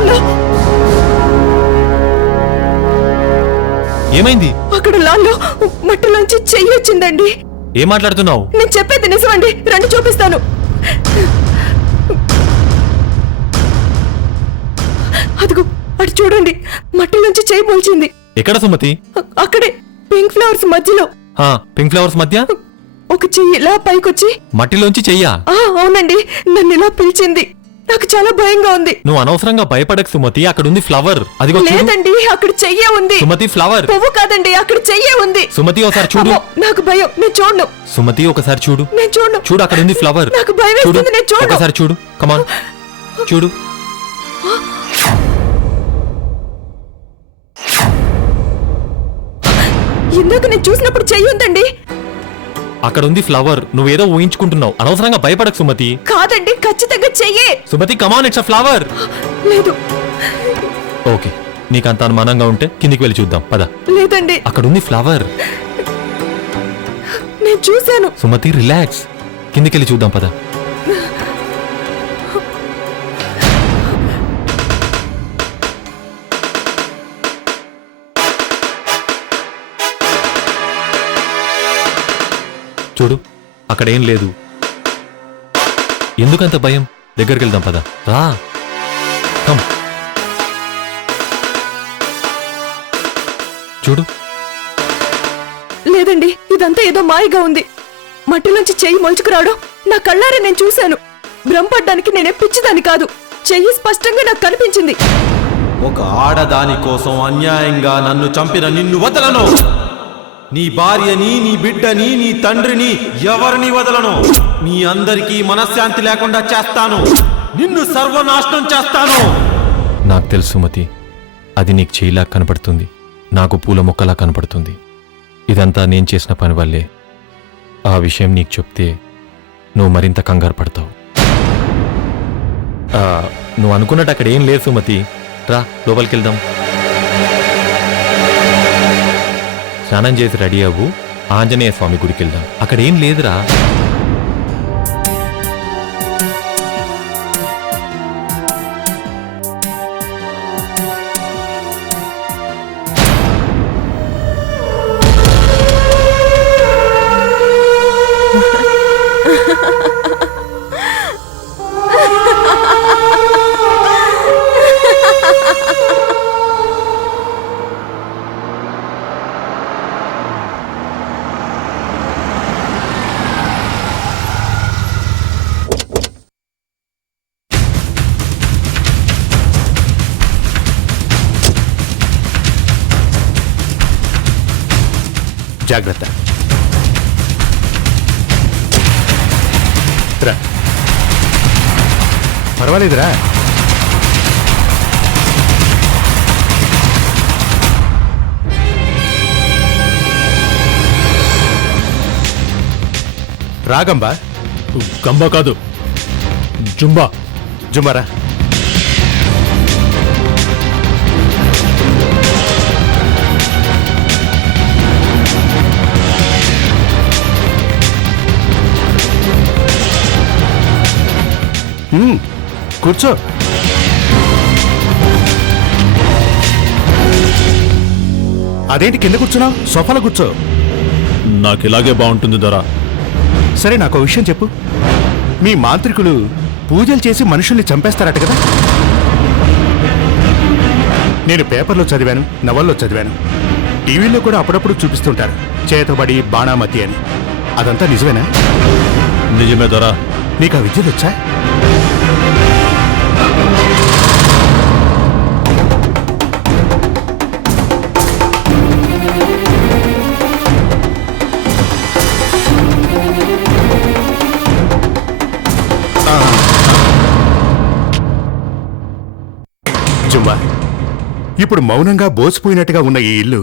లాన్లో ఏమైంది? అక్కడ లాన్లో మట్టిలోంచి చెయ్యి వచ్చిందండి. ఏం మాట్లాడుతున్నావు? నేను చెప్పేది నిజమండి, రండి చూపిస్తాను. అదిగో అటు చూడండి, మట్టిలోంచి చెయ్యి మొలిచింది. ఎక్కడ సుమతి? అక్కడే పింక్ ఫ్లవర్స్ మధ్యలో. పింక్ ఫ్లవర్స్ మధ్య ఒక చెయ్యి ఇలా పైకొచ్చి. మట్టిలోంచి చెయ్యా? అవునండి, నన్ను ఇలా పిలిచింది. నాకు చాలా భయంగా ఉంది. నువ్వు అనవసరంగా భయపడకు సుమతి, అక్కడ ఉంది ఫ్లవర్. అదిగో లేదండి, అక్కడ చెయ్యే ఉంది. సుమతి ఫ్లవర్ పువ్వు కాదండి, అక్కడ చెయ్యే ఉంది. సుమతి ఒకసారి చూడు. నాకు భయం, నేను చూడను. సుమతి ఒకసారి చూడు. నేను చూడను. చూడు, అక్కడ ఉంది ఫ్లవర్. నాకు భయం వేస్తుంది, నేను చూడను. ఒకసారి చూడు, కమాన్ చూడు. ఇందాక నేను చూసినప్పుడు చెయ్యి ఉందండి. అక్కడ ఉంది ఫ్లవర్. నువ్వేదో ఊహించుకుంటున్నావు, అనవసరంగా భయపడకు సుమతి. కాదండి, ఖచ్చితంగా చెయ్యే. సుమతి కమాన్, ఇట్స్ అ ఫ్లవర్. లేదు. ఓకే, నీకంత అనుమానంగా ఉంటే కిందికి వెళ్ళి చూద్దాం పద. లేదండి, అక్కడ ఉంది ఫ్లవర్. నేను చూశాను. సుమతి రిలాక్స్, కిందికి వెళ్ళి చూద్దాం పద. చూడు, అక్కడేం లేదు. ఎందుకంత భయం? దగ్గరికి వెళ్దాం పద, రా. కమ్ చూడు. లేదండి, ఇదంతా ఏదో మాయగా ఉంది. మట్టిలోంచి చెయ్యి మొలుచుకురావడం నా కళ్ళారే నేను చూశాను. భ్రమపడ్డానికి నేనే పిచ్చిదాన్ని కాదు. చెయ్యి స్పష్టంగా నాకు కనిపించింది. ఒక ఆడదాని కోసం అన్యాయంగా నన్ను చంపిన నిన్ను వదలను. నీ భార్యని, నీ బిడ్డని, నీ తండ్రిని ఎవరిని వదలను. మీ అందరికీ మనశ్శాంతి లేకుండా చేస్తాను. నిన్ను సర్వనాశనం చేస్తాను. నాకు తెలుసు సుమతి, అది నీకు చేయిలా కనపడుతుంది, నాకు పూల మొక్కలా కనపడుతుంది. ఇదంతా నేను చేసిన పని వల్లే. ఆ విషయం నీకు చెప్తే నువ్వు మరింత కంగారు పడతావు. నువ్వు అనుకున్నట్టు అక్కడ ఏం లేదు సుమతి, రా లోపలికి వెళ్దాం. స్నానం చేసి రెడీ అవ్వు, ఆంజనేయ స్వామి గుడికి వెళ్దాం. అక్కడ ఏం లేదురా. జాగ్రత్త. రా, పర్వాలేదురా. రాగంబా. గంబా కాదు, జుంబా. జుంబారా. కూర్చో. అదేంటి కింద కూర్చున్నావు? సోఫాలో కూర్చో. నాకు ఇలాగే బాగుంటుంది దొరా. సరే, నాకు విషయం చెప్పు. మీ మాంత్రికులు పూజలు చేసి మనుషుల్ని చంపేస్తారట కదా? నేను పేపర్లో చదివాను, నవల్లో చదివాను, టీవీలో కూడా అప్పుడప్పుడు చూపిస్తుంటారు, చేతబడి బాణామతి అని. అదంతా నిజమేనా? నిజమే దొరా. నీకు ఆ విద్యలు వచ్చా? జుంబా, ఇప్పుడు మౌనంగా బోసిపోయినట్టుగా ఉన్న ఈ ఇల్లు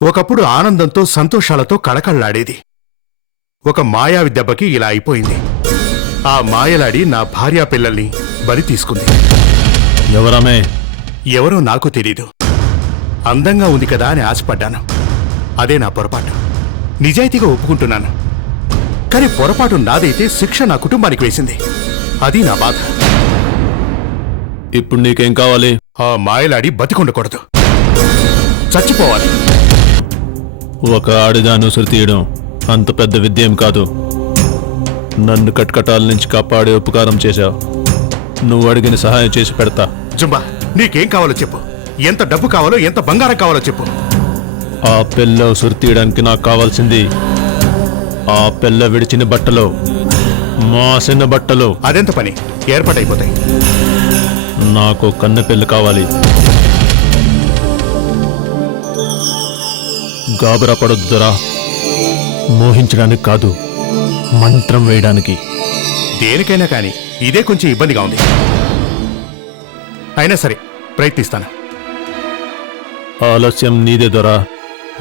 ఒకప్పుడు ఆనందంతో సంతోషాలతో కళకళ్లాడేది. ఒక మాయావి దెబ్బకి ఇలా అయిపోయింది. ఆ మాయలాడి నా భార్యా పిల్లల్ని బలి తీసుకుంది. ఎవరమే? ఎవరో నాకు తెలీదు. అందంగా ఉంది కదా అని ఆశపడ్డాను. అదే నా పొరపాటు. నిజాయితీగా ఒప్పుకుంటున్నాను. కానీ పొరపాటు నాదైతే శిక్ష నా కుటుంబానికి వేసింది. అది నా బాధ. ఇప్పుడు నీకేం కావాలి? ఆ మాయలాడి బతికుండకూడదు, చచ్చిపోవాలి. ఒక ఆడిదాన్ని ఉసురు తీయడం అంత పెద్ద విద్యేం కాదు. నన్ను కట్కటాల నుంచి కాపాడే ఉపకారం చేశావు. నువ్వు అడిగిన సహాయం చేసి పెడతా. జుంబా, నీకేం కావాలో చెప్పు. ఎంత డబ్బు కావాలో, ఎంత బంగారం కావాలో చెప్పు. ఆ పిల్ల ఉసురు తీయడానికి నాకు కావాల్సింది ఆ పిల్ల విడిచిన బట్టలు, మాసిన బట్టలు. అదెంత పని, ఏర్పాటైపోతాయి. నాకు కన్నె పిల్ల కావాలి. గాబరా పడొద్దురా, మోహించడానికి కాదు, మంత్రం వేయడానికి. దేనికైనా కానీ ఇదే కొంచెం ఇబ్బందిగా ఉంది. అయినా సరే ప్రయత్నిస్తాను. ఆలస్యం నీదే దొరా.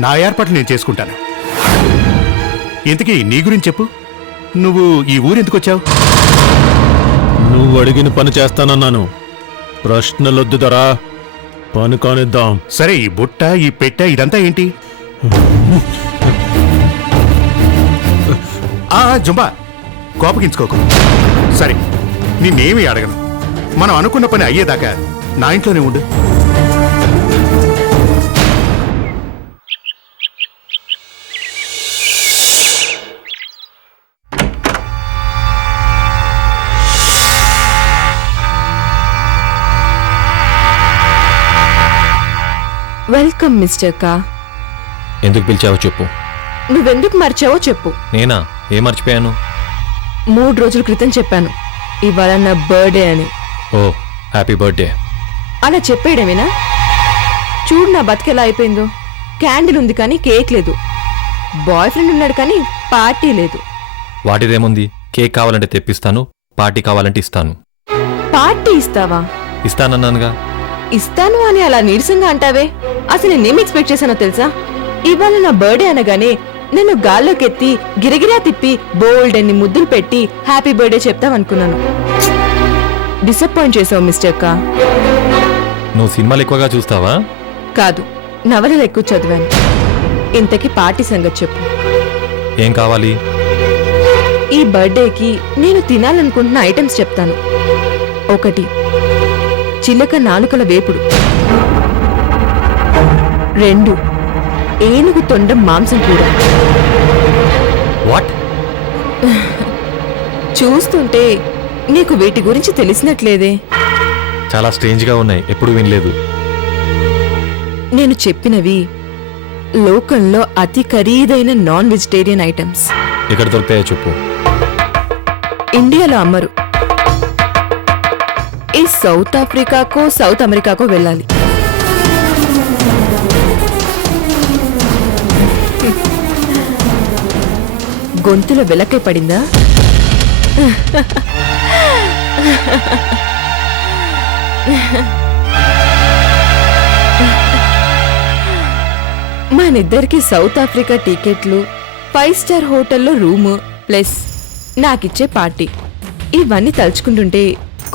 నా ఏర్పాట్లు నేను చేసుకుంటాను. ఇంతకీ నీ గురించి చెప్పు. నువ్వు ఈ ఊరెందుకు వచ్చావు? నువ్వు అడిగిన పని చేస్తానన్నాను. ప్రశ్నలొద్దు దొరా, పని కానిద్దాం. సరే, ఈ బుట్ట, ఈ పెట్టె, ఇదంతా ఏంటి? జుంబా, కోపగించుకోకు. సరే, నిన్నేమీ అడగను. మనం అనుకున్న పని అయ్యేదాకా నా ఇంట్లోనే ఉండు. వెల్కమ్ మిస్టర్ కా. ఎందుకు పిలిచావో చెప్పు. నువ్వెందుకు మర్చావో చెప్పు. నేనా? ఏం మర్చిపోయాను? 3 రోజుల క్రితం చెప్పాను ఇవాళ నా బర్త్డే అని. ఓ, హ్యాపీ బర్త్డే. అలా చెప్పేయడమేనా? చూడు నా బతికెలా అయిపోయిందో. క్యాండిల్ ఉంది కానీ కేక్ లేదు. బాయ్ ఫ్రెండ్ ఉన్నాడు కానీ పార్టీ లేదు. వాటిదేముంది? కేక్ కావాలంటే తెప్పిస్తాను, పార్టీ కావాలంటే ఇస్తాను. పార్టీ ఇస్తావా? ఇస్తానన్నానుగా. ఇస్తాను అని అలా నీరసంగా అంటావే. అసలు నేనేం ఎక్స్పెక్ట్ చేశానో తెలుసా? ఇవాళ నా బర్త్డే అనగానే నిన్ను గాల్లోకెత్తి గిరగిరా తిప్పి బోల్డ్ అన్ని ముద్దులు పెట్టి హ్యాపీ బర్త్డే చెప్తావనుకున్నాను. డిసప్పాయింట్ చేసావు మిస్టర్ కా. నువ్వు సినిమాలు ఎక్కువగా చూస్తావా? కాదు, నవలలు ఎక్కువ చదివాను. ఇంతకీ పార్టీ సంగతి చెప్పు. ఏం కావాలి? ఈ బర్త్డేకి నేను తినాలనుకుంటున్న ఐటమ్స్ చెప్తాను. 1, చిలక నాలుకల వేపుడు. 2, ఏనుగు తొండం మాంసం కూర. వాట్? చూస్తుంటే నీకు వీటి గురించి తెలిసినట్లేదే. చాలా స్ట్రేంజ్ గా ఉన్నాయి, ఎప్పుడు వినలేదు. నేను చెప్పినవి లోకంలో అతి ఖరీదైన నాన్ వెజిటేరియన్ ఐటమ్స్. ఎక్కడ దొరుకుతాయో చెప్పు. ఇండియాలో అమ్మరు. ఈ సౌత్ ఆఫ్రికాకో సౌత్ అమెరికాకో వెళ్ళాలి. గొంతులో వెలకై పడిందా? మనిద్దరికి సౌత్ ఆఫ్రికా టికెట్లు, 5 స్టార్ హోటల్లో రూము, ప్లస్ నాకిచ్చే పార్టీ. ఇవన్నీ తలుచుకుంటుంటే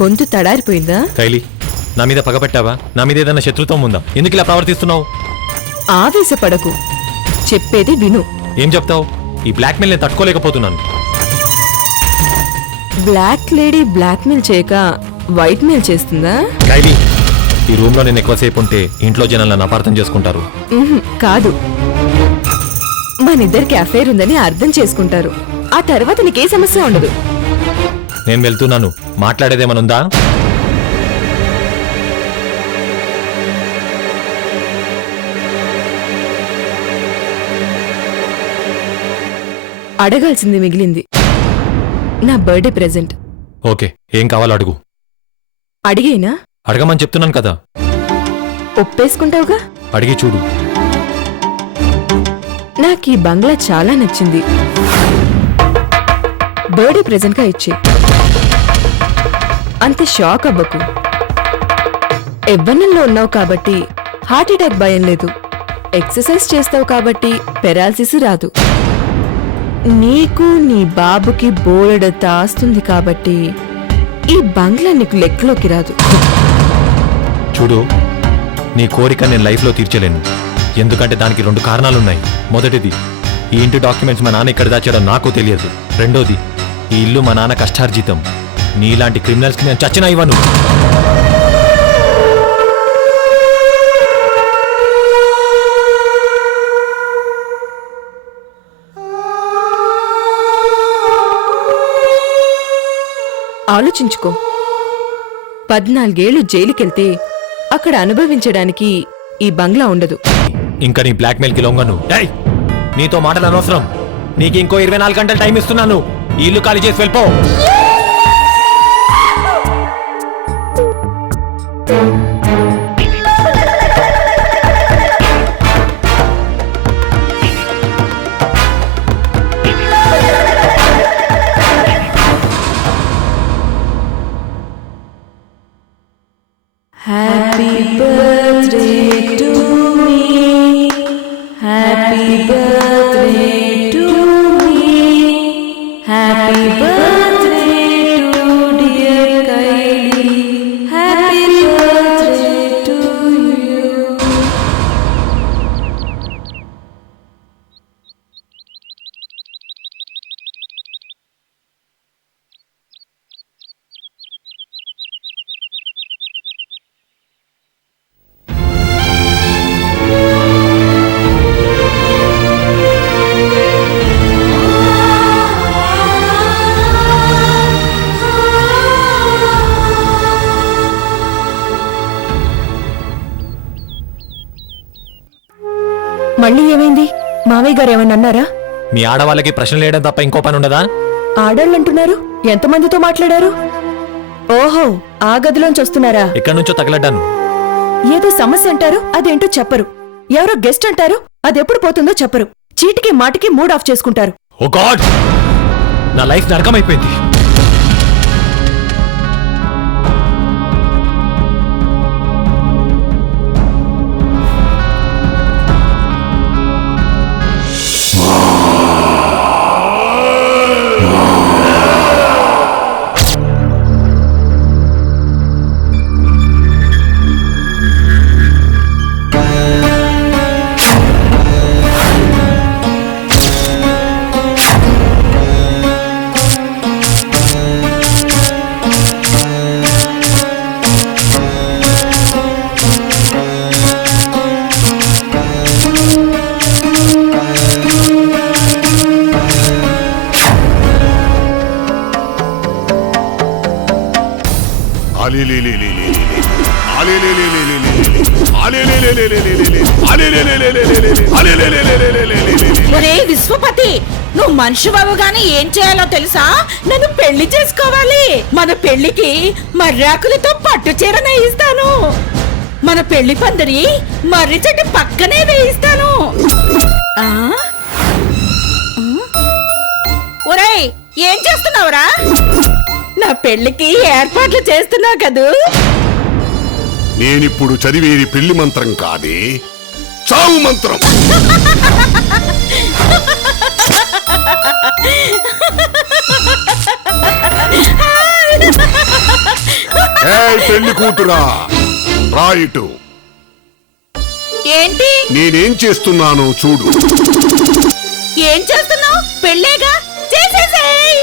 గొంతు తడారిపోయిందా? కైలి, నా మీద పగపెట్టావా? నా మీద ఏదైనా శత్రుత్వం ఉందా? ఎందుకు ఇలా ప్రవర్తిస్తున్నావు? ఆవేశపడకు, చెప్పేది విను. ఏం చెప్తావు? ఈ బ్లాక్మెయిల్ నేను తట్టుకోలేకపోతున్నాను. బ్లాక్ లేడీ బ్లాక్మెయిల్ చేయక వైట్ మెయిల్ చేస్తుందా? కైలి, ఈ రూమ్ లో నేను ఎక్కువసేపు ఉంటే ఇంట్లో జనాలు నన్ను అపార్థం చేసుకుంటారు. కాదు, మనిద్దరికి అఫైర్ ఉందని అర్థం చేసుకుంటారు. ఆ తర్వాత నీకే సమస్య ఉండదు. నేను వెళ్తున్నాను. మాట్లాడేదేమనుందా? అడగాల్సింది మిగిలింది. నా బర్త్డే ప్రెజెంట్. ఓకే, ఏం కావాలో అడుగు. అడిగేనా? అడగమని చెప్తున్నాను కదా. ఒప్పేసుకుంటావుగా? అడిగి చూడు. నాకు ఈ బంగ్లా చాలా నచ్చింది. బర్త్డే ప్రెజెంట్ గా ఇచ్చే. అంత షాక్ అవ్వకు. ఎవ్వనంలో ఉన్నావు కాబట్టి హార్ట్ అటాక్ భయం లేదు. ఎక్సర్సైజ్ చేస్తావు కాబట్టి పెరాలసిస్ రాదు. నీకు నీ బాబుకి బోలెడంత ఆస్తుంది కాబట్టి ఈ బంగ్లా నీకు లెక్కలోకి రాదు. చూడు, నీ కోరిక నేను లైఫ్లో తీర్చలేను. ఎందుకంటే దానికి 2 కారణాలున్నాయి. మొదటిది, ఈ ఇంటి డాక్యుమెంట్స్ మా నాన్న ఇక్కడ దాచాడో నాకు తెలియదు. రెండోది, ఈ ఇల్లు మా నాన్న కష్టార్జితం. నీలాంటి క్రిమినల్స్కి నేను చచ్చినా ఇవ్వను. ఆలోచించుకో. 14 ఏళ్లు జైలుకెళ్తే అక్కడ అనుభవించడానికి ఈ బంగ్లా ఉండదు. ఇంకా నీ బ్లాక్మెయిల్కి లొంగను. ఏయ్, నీతో మాటలు అనవసరం. నీకు ఇంకో 24 గంటలు టైం ఇస్తున్నాను. ఈ ఇల్లు ఖాళీ చేసి వెళ్ళిపో. Happy birthday to me. Happy birthday to me. Happy birthday to dear Kylie. Happy birthday to you. మళ్ళీ ఏమైంది? మావయ్య గారు ఏమన్నా అన్నారా? మీ ఆడవాళ్ళకి ప్రశ్నలు వేయడం తప్ప ఇంకో పని ఉండదా? ఆడాళ్ళంటున్నారు. ఎంతమందితో మాట్లాడారు? ఓహో, ఆ గదిలోంచి వస్తున్నారా? ఎక్కడి నుంచో తగలడ్డాను. ఏదో సమస్య అంటారు, అదేంటో చెప్పరు. ఎవరో గెస్ట్ అంటారు, అదెప్పుడు పోతుందో చెప్పరు. చీటికి మాటికి మూడ్ ఆఫ్ చేసుకుంటారు. ఓ గాడ్, నా లైఫ్ నరకమైపోయింది. ఒరే విశ్వపతి, నువ్వు మనిషి బాబుగాని ఏం చేయాలో తెలుసా? నన్ను పెళ్లి చేసుకోవాలి. మన పెళ్లికి మర్రాకులతో పట్టు చీర నేయిస్తాను. మన పెళ్లి పందిరి మర్రి చెట్టు పక్కనే వేయిస్తాను. ఒరేయ్, ఏం చేస్తున్నావురా? నా పెళ్లికి ఏర్పాట్లు చేస్తున్నావు కదూ? నేనిప్పుడు చదివేది పెళ్లి మంత్రం కాదే, చావు మంత్రం. పెళ్లి కూతురా, రాయిటు. ఏంటి? నేనేం చేస్తున్నానో చూడు. ఏం చేస్తున్నావు? పెళ్ళేగా, చేసేసేయ్.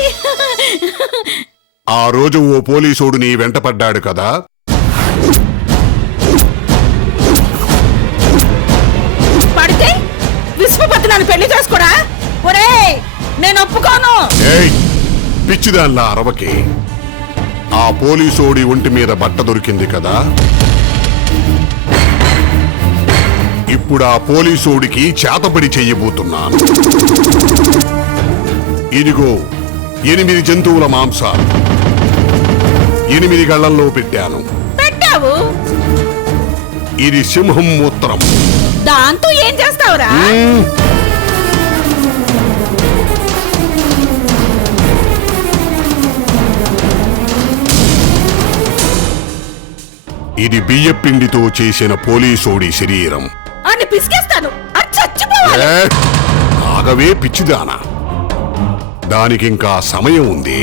ఆ రోజు ఓ పోలీసోడు నీ వెంట పడ్డాడు కదా, పడితే విశ్వపతి నన్ను పెళ్లి చేసుకోడా? ఒరేయ్, నేను ఒప్పుకోను. పిచ్చిదాన్లా అరవకే. ఆ పోలీసోడి ఒంటి మీద బట్ట దొరికింది కదా, ఇప్పుడు ఆ పోలీసోడికి చేతబడి చెయ్యబోతున్నాను. ఇదిగో 8 జంతువుల మాంసాలు 8 గళ్లల్లో పెట్టాను. పెట్టావు? ఇది సింహం మూత్రం. దాంతో ఏం చేస్తావురా? ఇది బియ్యపిండితో చేసిన పోలీసోడి శరీరం. అని పిసికేస్తాను, అది చచ్చిపోవాలి. ఆగవే పిచ్చిదానా, దానికింకా సమయం ఉంది.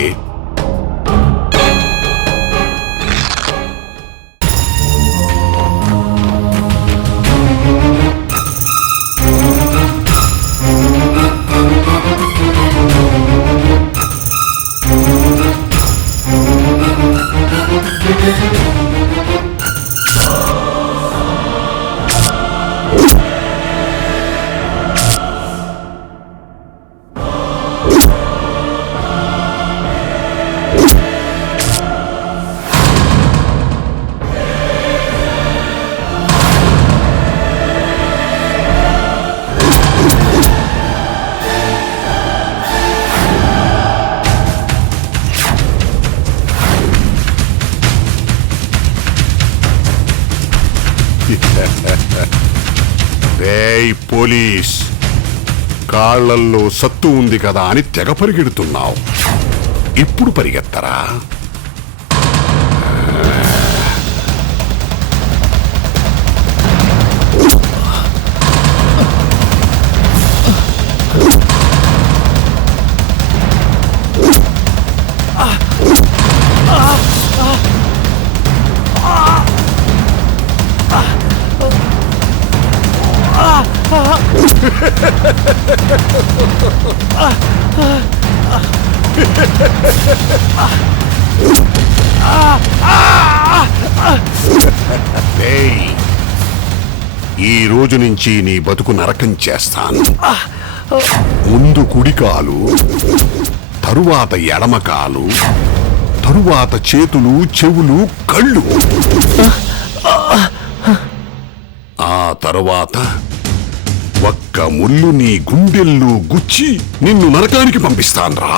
రేయ్ పోలీస్, కాళ్లల్లో సత్తు ఉంది కదా అని తెగ పరిగెడుతున్నావు. ఇప్పుడు పరిగెత్తరా? రేయ్, ఈ రోజు నుంచి నీ బతుకు నరకం చేస్తాను. ముందు కుడికాలు, తరువాత ఎడమకాలు, తరువాత చేతులు, చెవులు, కళ్ళు, ఆ తరువాత ఒక్క ముళ్ళు నీ గుండెల్లో గుచ్చి నిన్ను నరకానికి పంపిస్తాన్రా.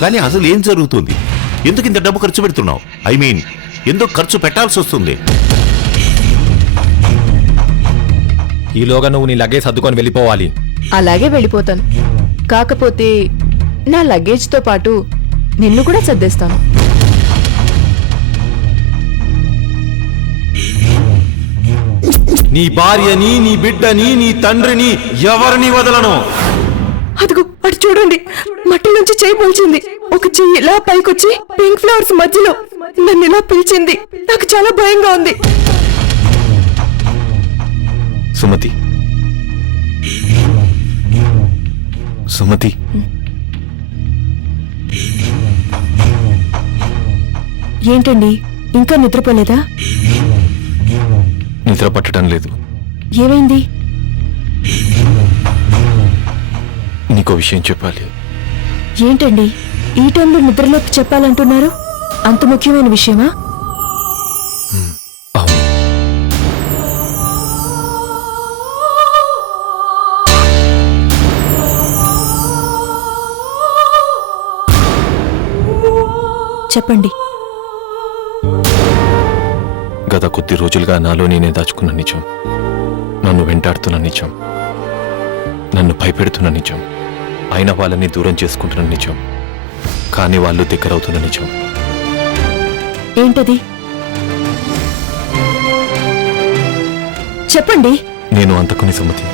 కానీ అసలు ఏం జరుగుతుంది? ఎందుకు ఇంత డబ్బు ఖర్చు పెడుతున్నావు? ఐ మీన్, ఎందుకు ఖర్చు పెట్టాల్సి వస్తుంది? ఈలోగా నువ్వు నీ లగేజ్ సర్దుకొని వెళ్ళిపోవాలి. అలాగే వెళ్ళిపోతాను. కాకపోతే నా లగేజ్తో పాటు నిన్ను కూడా సర్దేస్తాను. నీ భార్యని, నీ బిడ్డని, నీ తండ్రిని ఎవరిని వదలను. అదిగో అటు చూడండి, మట్టి నుంచి చేయి పోల్చింది. ఒక చెయ్యి ఇలా పైకొచ్చి పింక్ ఫ్లవర్స్ మధ్యలో నన్ను ఇలా పిలిచింది. నాకు చాలా భయంగా ఉంది. సుమతి, సుమతి, ఏంటండి, ఇంకా నిద్రపోలేదా? నిద్ర పట్టడం లేదు. ఏమైంది? నీకో విషయం చెప్పాలి. ఏంటండి, ఈ టైంలో నిద్రలోకి చెప్పాలంటున్నారు? అంత ముఖ్యమైన విషయమా? అవును. చెప్పండి. గత కొద్ది రోజులుగా నాలో నేనే దాచుకున్న నిజం, నన్ను వెంటాడుతున్న నిజం, నన్ను భయపెడుతున్న నిజం, అయిన వాళ్ళని దూరం చేసుకుంటున్న నిజం, కానీ వాళ్ళు దగ్గరవుతున్న నిజం. ఏంటది? చెప్పండి. నేను అంతకుని సుమతి.